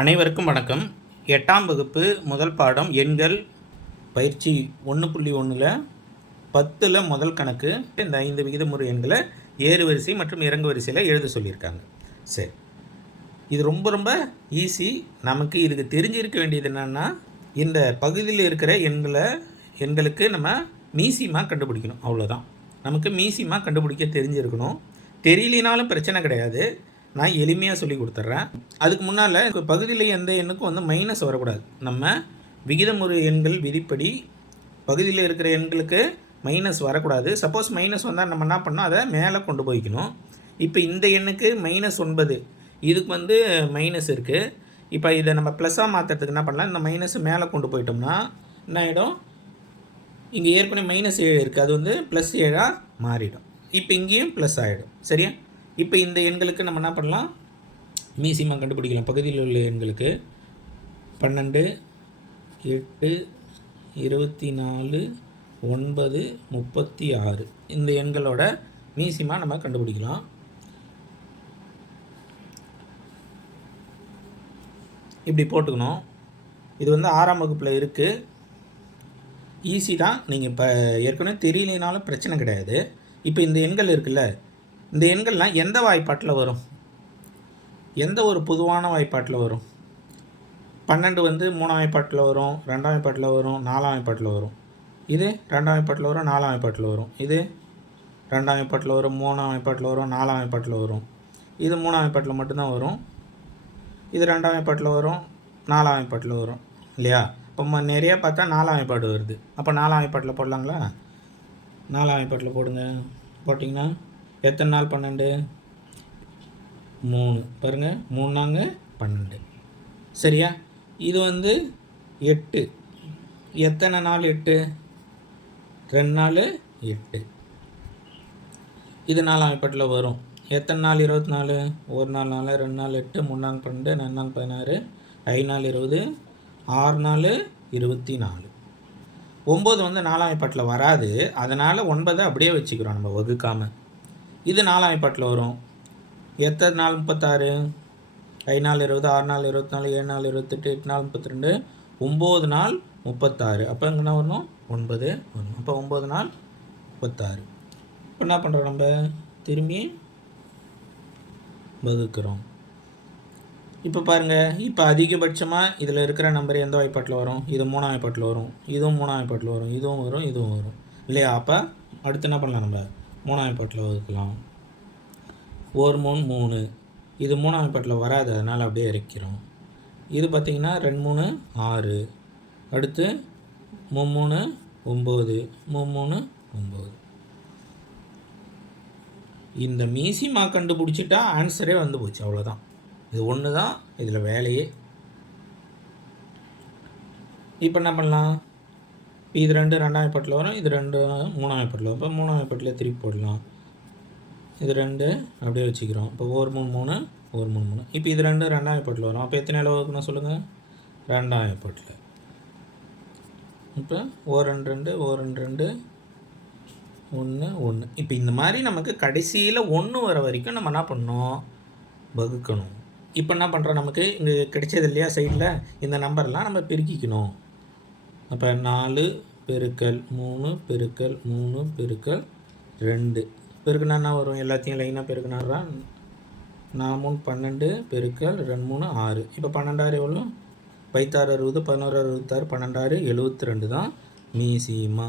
அனைவருக்கும் வணக்கம். எட்டாம் வகுப்பு முதல் பாடம் எண்கள் பயிற்சி ஒன்று புள்ளி ஒன்றில் பத்தில் முதல் கணக்கு இந்த ஐந்து விகிதமுறை எண்களை ஏறு வரிசை மற்றும் இறங்கு வரிசையில் எழுத சொல்லியிருக்காங்க. சரி. இது ரொம்ப ரொம்ப ஈஸி நமக்கு இதுக்கு தெரிஞ்சிருக்க வேண்டியது என்னென்னா இந்த பகுதியில் இருக்கிற எண்களை எண்களுக்கு நம்ம மீசியமாக கண்டுபிடிக்கணும். அவ்வளோதான் நமக்கு மீசியமாக கண்டுபிடிக்க தெரிஞ்சிருக்கணும். தெரியலினாலும் பிரச்சனை கிடையாது. நான் எளிமையாக சொல்லி கொடுத்துட்றேன். அதுக்கு முன்னால் பகுதியில் எந்த எண்ணுக்கும் வந்து மைனஸ் வரக்கூடாது. நம்ம விகிதமுறை எண்கள் விதிப்படி பகுதியில் இருக்கிற எண்களுக்கு மைனஸ் வரக்கூடாது. சப்போஸ் மைனஸ் வந்தால் நம்ம என்ன பண்ணோம் அதை மேலே கொண்டு போய்க்கணும். இப்போ இந்த எண்ணுக்கு மைனஸ் ஒன்பது. இதுக்கு வந்து மைனஸ் இருக்குது இப்போ இதை நம்ம ப்ளஸ்ஸாக மாற்றுறதுக்கு என்ன பண்ணலாம்? இந்த மைனஸ் மேலே கொண்டு போயிட்டோம்னா என்ன ஆகிடும் இங்கே ஏற்கனவே மைனஸ் ஏழு இருக்குது அது வந்து ப்ளஸ் ஏழாக மாறிடும். இப்போ இங்கேயும் ப்ளஸ் ஆகிடும் சரியா? இப்போ இந்த எண்களுக்கு நம்ம என்ன பண்ணலாம்? மீசிமம் கண்டுபிடிக்கலாம். பகுதியில் உள்ள எண்களுக்கு பன்னெண்டு எட்டு இருபத்தி நாலு ஒன்பது முப்பத்தி ஆறு இந்த எண்களோட மீசிமா நம்ம கண்டுபிடிக்கலாம். இப்படி போட்டுக்கணும். இது வந்து ஆறாம் வகுப்பில் இருக்குது ஈஸி தான். நீங்கள் இப்போ ஏற்கனவே தெரியலனாலும் பிரச்சனை கிடையாது. இப்போ இந்த எண்கள் இருக்குல்ல இந்த எண்கள்லாம் எந்த வாய்ப்பாட்டில் வரும்? எந்த ஒரு பொதுவான வாய்ப்பாட்டில் வரும்? பன்னெண்டு வந்து மூணாம் வாய்ப்பாட்டில் வரும் ரெண்டாம் வாய்ப்பாட்டில் வரும் நாலாம் வாய்ப்பாட்டில் வரும். இது ரெண்டாம் வாய்ப்பாட்டில் வரும் நாலாம் வாய்ப்பாட்டில் வரும். இது ரெண்டாம் வாய்ப்பாட்டில் வரும் மூணாம் வாய்ப்பாட்டில் வரும் நாலாம் வாய்ப்பாட்டில் வரும். இது மூணாம் வாய்ப்பாட்டில் மட்டும்தான் வரும். இது ரெண்டாம் வாய்ப்பாட்டில் வரும் நாலாம் வாய்ப்பாட்டில் வரும். இல்லையா? இப்போ ம- நிறைய பார்த்தா நாலாம் வாய்ப்பாடு வருது. அப்போ நாலாம் வாய்ப்பாட்டில் போடலாங்களா? நாலாம் வாய்ப்பாட்டில் போடுங்க. போட்டிங்கன்னா எத்தனை நாள்? பன்னெண்டு. மூணு. பாருங்கள் மூணு நாங்க பன்னெண்டு. சரியா? இது வந்து எட்டு. எத்தனை நாள் எட்டு? ரெண்டு நாள் எட்டு. இது நாலாம் இப்பட்டில் வரும். எத்தனை நாள்? இருபத்தி நாலு. ஒரு நாள் நாலு ரெண்டு நாள் எட்டு மூணு நாள் பன்னெண்டு ரெண்டாங்க பதினாறு ஐந்து நாள் இருபது ஆறு நாள் இருபத்தி நாலு. ஒம்பது வந்து நாலாம் வாய்ப்பாட்டில் வராது. அதனால் ஒன்பதை அப்படியே வச்சுக்கிறோம் நம்ம வகுக்காமல் இது நாலாம் பாட்டில் வரும். எத்தனை நாள்? முப்பத்தாறு. ஐந்து நாள் இருபது ஆறு நாள் இருபத்தி நாலு ஏழு நாள் இருபத்தெட்டு எட்டு நாள் முப்பத்தி ரெண்டு ஒம்பது நாள் முப்பத்தாறு. அப்போ இங்கே என்ன வரணும்? ஒன்பது வரணும். அப்போ ஒம்பது நாள் முப்பத்தாறு. இப்போ என்ன பண்ணுறோம் நம்ம? திரும்பி வகுக்கிறோம். இப்போ பாருங்கள் இப்போ அதிகபட்சமாக இதில் இருக்கிற நம்பர் எந்த வாய்ப்பாட்டில் வரும்? இது மூணாம் வாய்ப்பாட்டில் வரும். இதுவும் மூணாம் வாய்ப்பாட்டில் வரும். இதுவும் வரும். இதுவும் வரும். இல்லையா? அப்போ அடுத்து என்ன பண்ணலாம் நம்ம? மூணாம் பாட்டில் வகுக்கலாம். ஒரு மூணு. மூணு இது மூணாம் பாட்டில் வராது அதனால் அப்படியே இறக்கிறோம். இது பார்த்திங்கன்னா ரெண்டு மூணு ஆறு. அடுத்து மூணு மூணு ஒம்பது. மூணு மூணு ஒம்பது. இந்த மீசிமா கண்டுபிடிச்சிட்டா ஆன்சரே வந்து போச்சு அவ்வளோதான். இது ஒன்று தான் இதில் வேலையே. இப்போ என்ன பண்ணலாம்? இது ரெண்டு ரெண்டாம் வாய்ப்பாட்டில் வரும் இது ரெண்டு மூணாம் பாட்டில் வரும். இப்போ மூணாம் வாய்ப்பாட்டில் திருப்பி போடலாம். இது ரெண்டு அப்படியே வச்சுக்கிறோம். இப்போ ஒரு மூணு மூணு ஒரு மூணு மூணு. இப்போ இது ரெண்டு ரெண்டாம் பாட்டில் வரும். அப்போ எத்தனை அளவு வைக்கணும் சொல்லுங்கள் ரெண்டாம் பாட்டில் இப்போ ஓ ரெண்டு ரெண்டு ஓ ரெண்டு ரெண்டு ஒன்று ஒன்று. இப்போ இந்த மாதிரி நமக்கு கடைசியில் ஒன்று வர வரைக்கும் நம்ம என்ன பண்ணணும்? வகுக்கணும். இப்போ என்ன பண்ணுறோம் நமக்கு? இங்கே கிடைச்சது இல்லையா சைடில் இந்த நம்பர்லாம் நம்ம பெருக்கிக்கணும். அப்போ நாலு பெருக்கல் மூணு பெருக்கல் மூணு பெருக்கல் ரெண்டு. பெருக்குனா என்ன வரும்? எல்லாத்தையும் லைனாக பெருக்கினாரா நான் மூணு பன்னெண்டு பெருக்கல் ரெண்டு மூணு ஆறு. இப்போ பன்னெண்டாறு எவ்வளோ பைத்தாறு அறுபது பதினோரு அறுபத்தாறு பன்னெண்டாறு எழுபத்தி ரெண்டு தான் மீசிமா.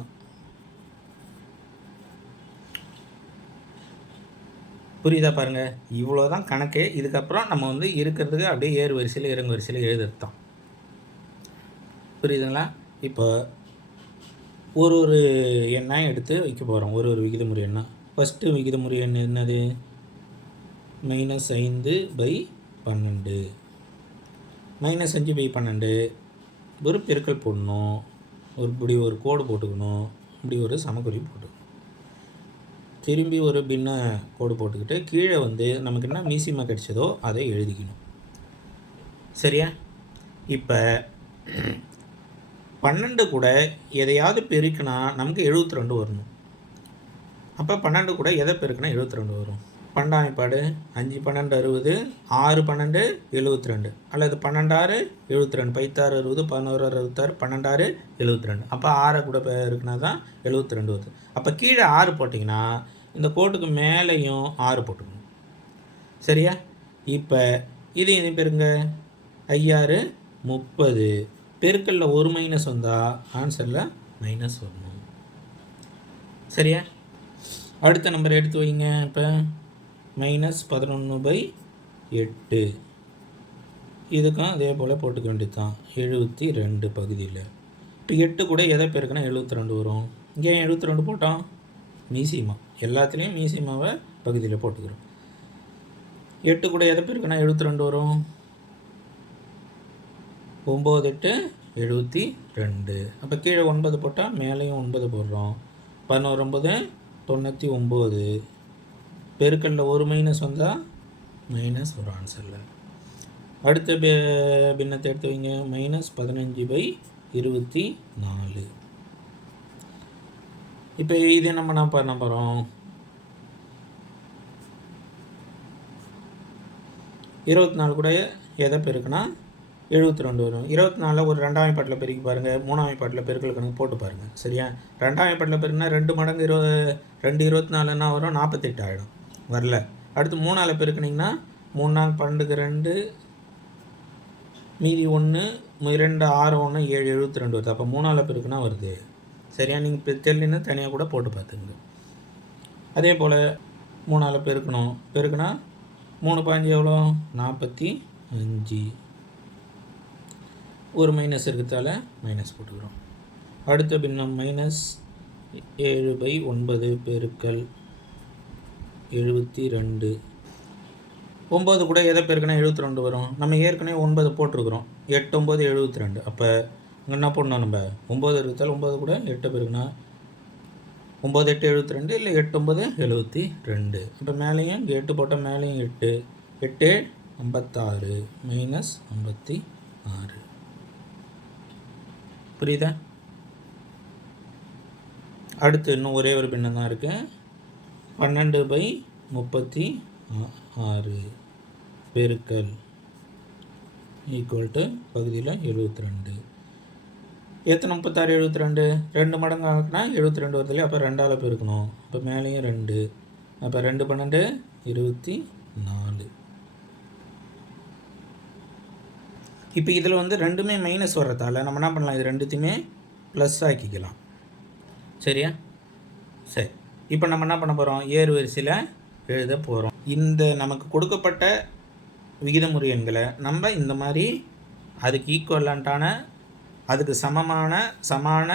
புரியுதா பாருங்கள் இவ்வளோ தான் கணக்கு. இதுக்கப்புறம் நம்ம வந்து இருக்கிறதுக்கு அப்படியே ஏறு வரிசையில் இறங்கு வரிசையில் எழுதுறது தான் புரியுதுங்களா? இப்போ ஒரு ஒரு எண்ணாக எடுத்து வைக்க போகிறோம் ஒரு ஒரு விகிதமுறை எண்ணா. ஃபஸ்ட்டு விகிதமுறை எண் என்னது? மைனஸ் ஐந்து பை பன்னெண்டு. மைனஸ் அஞ்சு பை பன்னெண்டு. ஒரு பெருக்கல் போடணும். ஒரு இப்படி ஒரு கோடு போட்டுக்கணும். இப்படி ஒரு சமக்குறி போட்டுக்கணும். திரும்பி ஒரு பின்ன கோடு போட்டுக்கிட்டு கீழே வந்து நமக்கு என்ன மீசிமா கிடைச்சதோ அதை எழுதிக்கணும். சரியா? இப்போ பன்னெண்டு கூட எதையாவது பெருக்கினா நமக்கு எழுபத்தி ரெண்டு வரணும் அப்போ பன்னெண்டு கூட எதை பெருக்கினா எழுபத்தி ரெண்டு வரும் பன்னெண்டாம் அஞ்சு பன்னெண்டு அறுபது ஆறு பன்னெண்டு எழுபத்தி ரெண்டு அல்லது பன்னெண்டாறு எழுபத்தி ரெண்டு பைத்தாறு அறுபது பதினோரு அறுபத்தாறு பன்னெண்டாறு எழுபத்தி ரெண்டு அப்போ ஆறை கூட பே- இருக்குனா தான் எழுபத்தி ரெண்டு வருது. அப்போ கீழே ஆறு போட்டிங்கன்னா இந்த கோட்டுக்கு மேலேயும் ஆறு போட்டுக்கணும். சரியா? இப்போ இது என்ன பெருங்க ஐயாறு முப்பது. பெருக்கல்ல ஒரு மைனஸ் வந்தால் ஆன்சரில் மைனஸ் வரணும். சரியா? அடுத்த நம்பர் எடுத்து வைங்க. இப்போ மைனஸ் பதினொன்று பை எட்டு. இதுக்கும் அதே போல் போட்டுக்க வேண்டியது தான் எழுபத்தி ரெண்டு பகுதியில். இப்போ எட்டு கூட எதை பெருக்குன்னா எழுபத்தி ரெண்டு வரும். இங்கே ஏன் எழுபத்தி ரெண்டு போட்டோம்? மீசிமா. எல்லாத்துலேயும் மீசிமாவை பகுதியில் போட்டுக்கிறோம். எட்டு கூட எதை பெருக்குன்னா எழுபத்தி ரெண்டு வரும்? ஒம்பது எட்டு எழுபத்தி ரெண்டு. அப்போ கீழே ஒன்பது போட்டால் மேலேயும் ஒன்பது போடுறோம். பதினோரு ஒம்பது தொண்ணூற்றி ஒம்பது பெருக்கல்ல ஒரு மைனஸ் வந்தால் மைனஸ் ஒரு ஆன்சரில் அடுத்த பின்னத்தை எடுத்து வைங்க. மைனஸ் பதினஞ்சு பை இருபத்தி நாலு. இப்போ இது நம்ம என்ன பண்ண போகிறோம் இருபத்தி நாலு கூட எதை பெருக்குன்னா எழுபத்தி ரெண்டு வரும். இருபத்தி நாலில் ஒரு ரெண்டாம் பாட்டில் பெருக்கி பாருங்கள் மூணாம் பாட்டில் பெருக்கல் கணக்கு போட்டு பாருங்கள் சரியா? ரெண்டாம் பாட்டில் பெருக்குனா ரெண்டு மடங்கு இரு ரெண்டு இருபத்தி நாலுன்னா வரும்? நாற்பத்தெட்டு ஆகிடும் வரல. அடுத்து மூணாவில் பெருக்குனிங்கன்னா மூணு நாள் பன்னெண்டுக்கு ரெண்டு மீதி ஒன்று இரண்டு ஆறு ஒன்று ஏழு எழுபத்தி ரெண்டு வருது. அப்போ மூணாவில் பெருக்குனா வருது. சரியா? நீங்கள் தெரியலன்னு தனியாக கூட போட்டு பார்த்துங்க அதே போல் மூணாவில் பெருக்கணும். பெருக்குனா மூணு பாஞ்சு எவ்வளோ நாற்பத்தி அஞ்சு. ஒரு மைனஸ் இருக்கிறதால மைனஸ் போட்டுக்கிறோம். அடுத்த பின்னம் மைனஸ் ஏழு பை ஒன்பது பெருக்கல் எழுபத்தி ரெண்டு. ஒம்பது கூட எதை பெருக்கினா எழுபத்தி ரெண்டு வரும். நம்ம ஏற்கனவே ஒன்பது போட்டிருக்கிறோம். எட்டு ஒம்பது எழுபத்தி ரெண்டு. அப்போ இங்கே என்ன பண்ணணும் நம்ம? ஒம்பது இருக்கிறதால ஒம்பது கூட எட்டு பெருக்கினா ஒம்பது எட்டு எழுபத்தி ரெண்டு இல்லை எட்டு ஒம்பது எழுபத்தி ரெண்டு. இப்போ மேலேயும் எட்டு போட்டால் மேலேயும் எட்டு. எட்டு ஐம்பத்தாறு மைனஸ் ஐம்பத்தி ஆறு. புரியுதா? அடுத்து இன்னும் ஒரே ஒரு பின்னம் தான் இருக்குது பன்னெண்டு பை முப்பத்தி ஆ- ஆறு பெருக்கல் ஈக்குவல் டு பகுதியில் எழுபத்தி ரெண்டு எத்தனை? முப்பத்தாறு எழுபத்தி ரெண்டு ரெண்டு மடங்கு ஆகுனா எழுபத்தி ரெண்டு வருது அப்போ ரெண்டால் பெருக்கணும். அப்போ மேலேயும் ரெண்டு. அப்போ ரெண்டு பன்னெண்டு இருபத்தி நாலு. இப்போ இதில் வந்து ரெண்டுமே மைனஸ் வர்றதால நம்ம என்ன பண்ணலாம்? இது ரெண்டுத்தையுமே ப்ளஸ் ஆக்கிக்கலாம். சரியா? சரி. இப்போ நம்ம என்ன பண்ண போகிறோம் ஏறு வரிசையில் எழுத போகிறோம் இந்த நமக்கு கொடுக்கப்பட்ட விகிதமுறை எண்களை நம்ம இந்த மாதிரி அதுக்கு ஈக்குவலண்ட்டான அதுக்கு சமமான சமான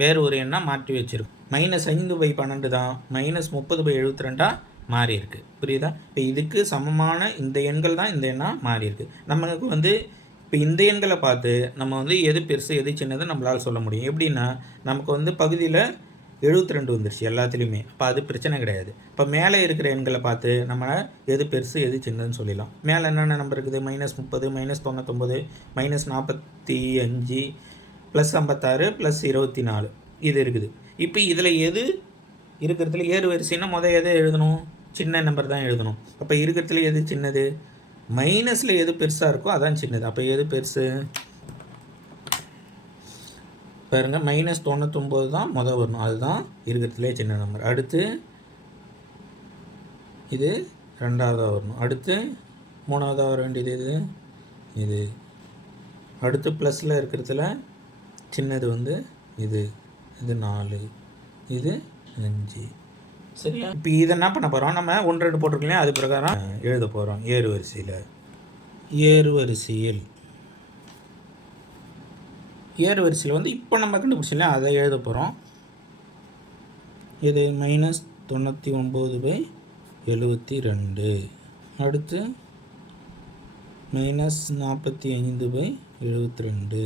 வேறு ஒரு எண்ணாக மாற்றி வச்சுருக்கோம். மைனஸ் ஐந்து பை பன்னெண்டு தான். மைனஸ் முப்பது பை எழுபத்தி ரெண்டாக மாறி புரியுதா? இப்போ இதுக்கு சமமான இந்த எண்கள் தான் இந்த எண்ணாக மாறி இருக்கு நமக்கு வந்து இப்போ இந்த எண்களை பார்த்து நம்ம வந்து எது பெருசு எது சின்னது நம்மளால் சொல்ல முடியும். எப்படின்னா நமக்கு வந்து பகுதியில் எழுபத்தி ரெண்டு வந்துருச்சு எல்லாத்துலேயுமே. அப்போ அது பிரச்சனை கிடையாது. இப்போ மேலே இருக்கிற எண்களை பார்த்து நம்ம எது பெருசு எது சின்னதுன்னு சொல்லிடலாம். மேலே என்னென்ன நம்பர் இருக்குது? மைனஸ் முப்பது மைனஸ் தொண்ணூத்தொம்பது மைனஸ் நாற்பத்தி அஞ்சு ப்ளஸ் ஐம்பத்தாறு ப்ளஸ் இருபத்தி நாலு இது இருக்குது. இப்போ இதில் எது இருக்கிறதுல ஏறு வரிசைன்னா முதல் எதை எழுதணும்? சின்ன நம்பர் தான் எழுதணும். அப்போ இருக்கிறதுல எது சின்னது? மைனஸில் எது பெருசாக இருக்கோ அதான் சின்னது. அப்போ எது பெருசு? பாருங்க மைனஸ் தொண்ணூத்தொம்பது தான் மொதல் வரணும். அதுதான் இருக்கிறதுலே சின்ன நம்பர் அடுத்து இது ரெண்டாவதாக வரணும். அடுத்து மூணாவதாக வர வேண்டியது இது இது. அடுத்து ப்ளஸில் இருக்கிறதுல சின்னது வந்து இது. இது நாலு. இது அஞ்சு. சரியா? இப்போ இதை என்ன பண்ண போகிறோம் நம்ம ஒன்று ரெண்டு போட்டிருக்கலாம் அது பிரகாரம் எழுத போகிறோம் ஏறு வரிசையில். ஏறு வரிசையில். ஏறு வரிசையில் வந்து இப்போ நம்ம கண்டுபிடிச்சிடலாம் அதை எழுத போகிறோம் இது மைனஸ் தொண்ணூற்றி ஒம்பது பை எழுபத்தி ரெண்டு. அடுத்து மைனஸ் நாற்பத்தி ஐந்து பை எழுபத்தி ரெண்டு.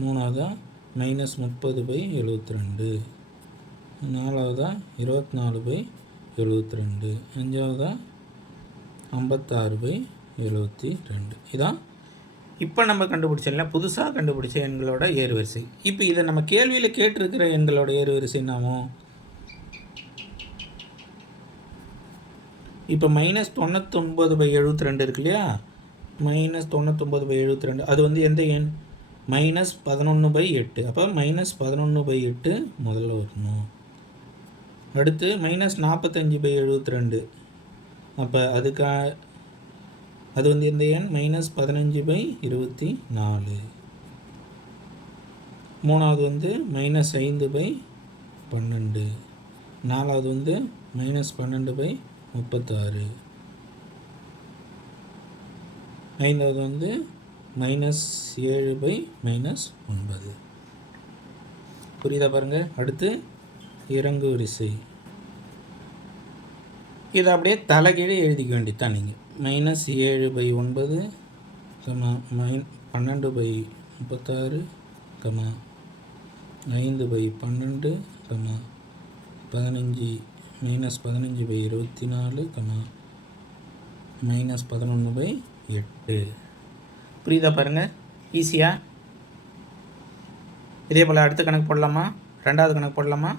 மூணாவதாக மைனஸ் முப்பது பை எழுபத்தி ரெண்டு. நாலாவதா? இருபத்தி நாலு பை எழுபத்தி ரெண்டு அஞ்சாவதா? ஐம்பத்தாறு பை எழுபத்தி ரெண்டு இதான் இப்போ நம்ம கண்டுபிடிச்சல புதுசாக கண்டுபிடிச்ச எண்களோட ஏறுவரிசை. இப்போ இதை நம்ம கேள்வியில் கேட்டிருக்கிற எண்களோட ஏறுவரிசை என்னமோ? இப்போ மைனஸ் தொண்ணூத்தொம்பது பை எழுபத்தி ரெண்டு இருக்கு இல்லையா? மைனஸ் தொண்ணூத்தொம்பது பை எழுபத்தி ரெண்டு அது வந்து எந்த எண்? மைனஸ் பதினொன்று பை எட்டு. அப்போ மைனஸ் பதினொன்று பை எட்டு முதல்ல வரணும். அடுத்து மைனஸ் நாற்பத்தஞ்சு பை எழுபத்தி ரெண்டு அப்போ அதுக்கா அது வந்து எந்த எண்? மைனஸ் பதினஞ்சு பை இருபத்தி நாலு மூணாவது வந்து மைனஸ் ஐந்து பை பன்னெண்டு. நாலாவது வந்து மைனஸ் பன்னெண்டு பை முப்பத்தாறு. ஐந்தாவது வந்து மைனஸ் ஏழு பை மைனஸ் ஒன்பது. புரியுதா பாருங்கள் அடுத்து இறங்கு வரிசை. இதை அப்படியே தலைகீழே எழுதிக்க வேண்டியதுதான் நீங்கள் மைனஸ் ஏழு பை ஒன்பது கமா மைன் பன்னெண்டு பை முப்பத்தாறு கமா ஐந்து பை பன்னெண்டு கமா பதினஞ்சு மைனஸ் பதினஞ்சு பை இருபத்தி நாலு கமா மைனஸ் பதினொன்று பை எட்டு. புரியுதா பாருங்கள் ஈஸியாக இதே போல் அடுத்த கணக்கு போடலாமா? ரெண்டாவது கணக்கு போடலாமா?